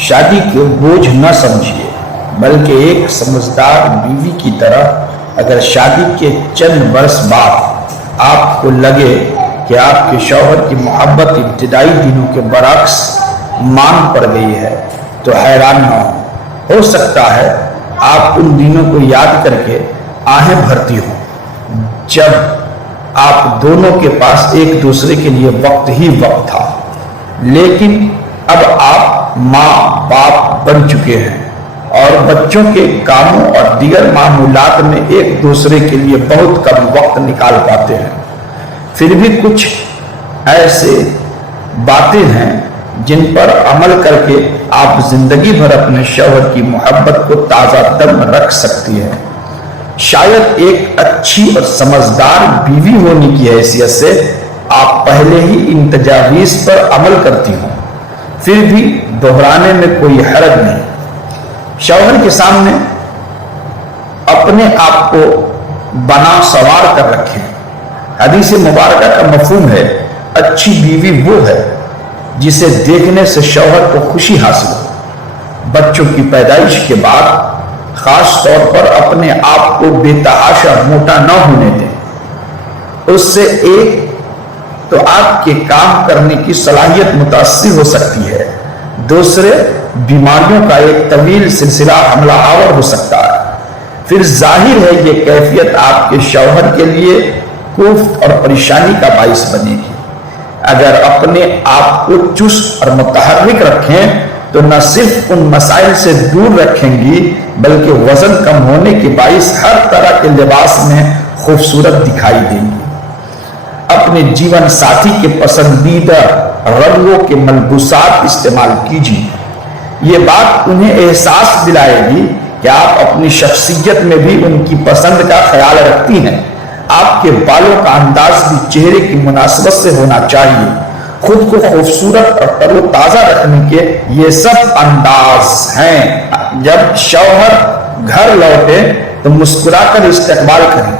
شادی کو بوجھ نہ سمجھیے بلکہ ایک سمجھدار بیوی کی طرح اگر شادی کے چند برس بعد آپ کو لگے کہ آپ کے شوہر کی محبت ابتدائی دنوں کے برعکس مان پڑ گئی ہے تو حیران نہ ہو سکتا ہے آپ ان دنوں کو یاد کر کے آہیں بھرتی ہوں جب آپ دونوں کے پاس ایک دوسرے کے لیے وقت ہی وقت تھا، لیکن اب آپ ماں باپ بن چکے ہیں اور بچوں کے کاموں اور دیگر معمولات میں ایک دوسرے کے لیے بہت کم وقت نکال پاتے ہیں۔ پھر بھی کچھ ایسے باتیں ہیں جن پر عمل کر کے آپ زندگی بھر اپنے شوہر کی محبت کو تازہ دم رکھ سکتی ہیں۔ شاید ایک اچھی اور سمجھدار بیوی ہونے کی حیثیت سے آپ پہلے ہی ان تجاویز پر عمل کرتی ہوں، پھر بھی دہرانے میں کوئی حرج نہیں۔ شوہر کے سامنے اپنے آپ کو بنا سوار کر رکھیں۔ حدیث مبارکہ کا مفہوم ہے اچھی بیوی وہ ہے جسے دیکھنے سے شوہر کو خوشی حاصل ہو۔ بچوں کی پیدائش کے بعد خاص طور پر اپنے آپ کو بے تحاشا موٹا نہ ہونے دیں۔ اس سے ایک تو آپ کے کام کرنے کی صلاحیت متاثر ہو سکتی ہے، دوسرے بیماریوں کا ایک طویل سلسلہ حملہ آور ہو سکتا ہے۔ پھر ظاہر ہے یہ کیفیت آپ کے شوہر کے لیے کوفت اور پریشانی کا باعث بنے گی۔ اگر اپنے آپ کو چست اور متحرک رکھیں تو نہ صرف ان مسائل سے دور رکھیں گی بلکہ وزن کم ہونے کے باعث ہر طرح کے لباس میں خوبصورت دکھائی دیں گی۔ اپنے جیون ساتھی کے پسندیدہ رنگوں کے ملبوسات استعمال کیجیے۔ یہ بات انہیں احساس دلائے گی کہ آپ اپنی شخصیت میں بھی ان کی پسند کا خیال رکھتی ہیں۔ آپ کے بالوں کا انداز بھی چہرے کی مناسبت سے ہونا چاہیے۔ خود کو خوبصورت اور تر و تازہ رکھنے کے یہ سب انداز ہیں۔ جب شوہر گھر لوٹے تو مسکرا کر استقبال کریں۔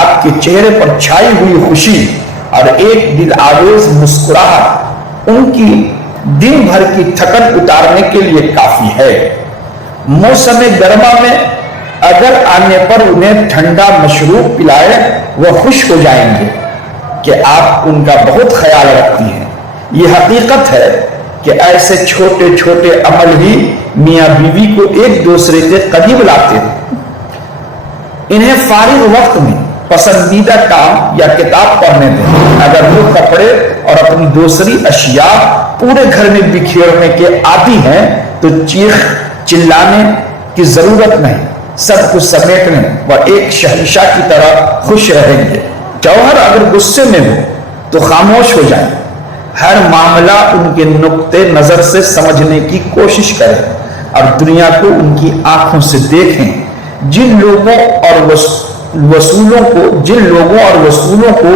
آپ کے چہرے پر چھائی ہوئی خوشی اور ایک دل آویز مسکراہٹ ان کی دن بھر کی تھکن اتارنے کے لیے کافی ہے۔ موسم گرما میں اگر آنے پر انہیں ٹھنڈا مشروب پلائے وہ خوش ہو جائیں گے کہ آپ ان کا بہت خیال رکھتی ہیں۔ یہ حقیقت ہے کہ ایسے چھوٹے چھوٹے عمل ہی میاں بیوی کو ایک دوسرے کے قریب لاتے ہیں۔ انہیں فارغ وقت میں پسندیدہ کام یا کتاب پڑھنے دیں۔ اگر وہ کپڑے اور اپنی دوسری اشیاء پورے گھر میں بکھیرنے کے عادی ہیں تو چیخ چلانے کی ضرورت نہیں، سب کچھ سمیٹنے و ایک شہنشاہ کی طرح خوش رہیں گے۔ شوہر اگر غصے میں ہو تو خاموش ہو جائیں، ہر معاملہ ان کے نقطے نظر سے سمجھنے کی کوشش کریں اور دنیا کو ان کی آنکھوں سے دیکھیں۔ جن لوگوں اور وصولوں کو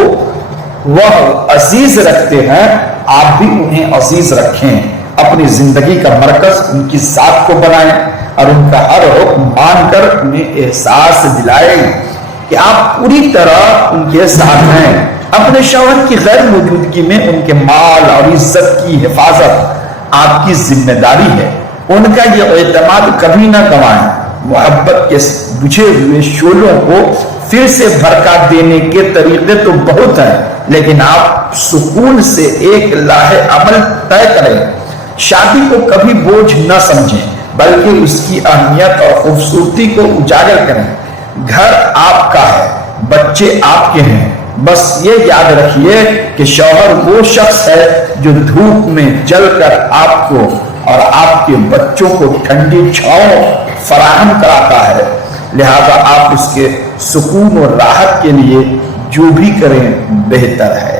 وہ عزیز رکھتے ہیں آپ بھی انہیں عزیز رکھیں۔ اپنی زندگی کا مرکز ان کی ذات کو بنائیں اور ان کا ہر حکم مان کر انہیں احساس دلائیں کہ آپ پوری طرح ان کے ساتھ ہیں۔ اپنے شوہر کی غیر موجودگی میں ان کے مال اور عزت کی حفاظت آپ کی ذمہ داری ہے۔ ان کا یہ اعتماد کبھی نہ گنوائیں۔ محبت کے بجھے ہوئے شعلوں کو پھر سے بھڑکا دینے کے طریقے تو بہت ہیں، لیکن آپ سکون سے ایک لاہے عمل طے کریں۔ شادی کو کبھی بوجھ نہ سمجھیں بلکہ اس کی اہمیت اور خوبصورتی کو اجاگر کریں۔ گھر آپ کا ہے، بچے آپ کے ہیں، بس یہ یاد رکھیے کہ شوہر وہ شخص ہے جو دھوپ میں جل کر آپ کو اور آپ کے بچوں کو ٹھنڈی چھاؤں فراہم کراتا ہے، لہذا آپ اس کے سکون اور راحت کے لیے جو بھی کریں بہتر ہے۔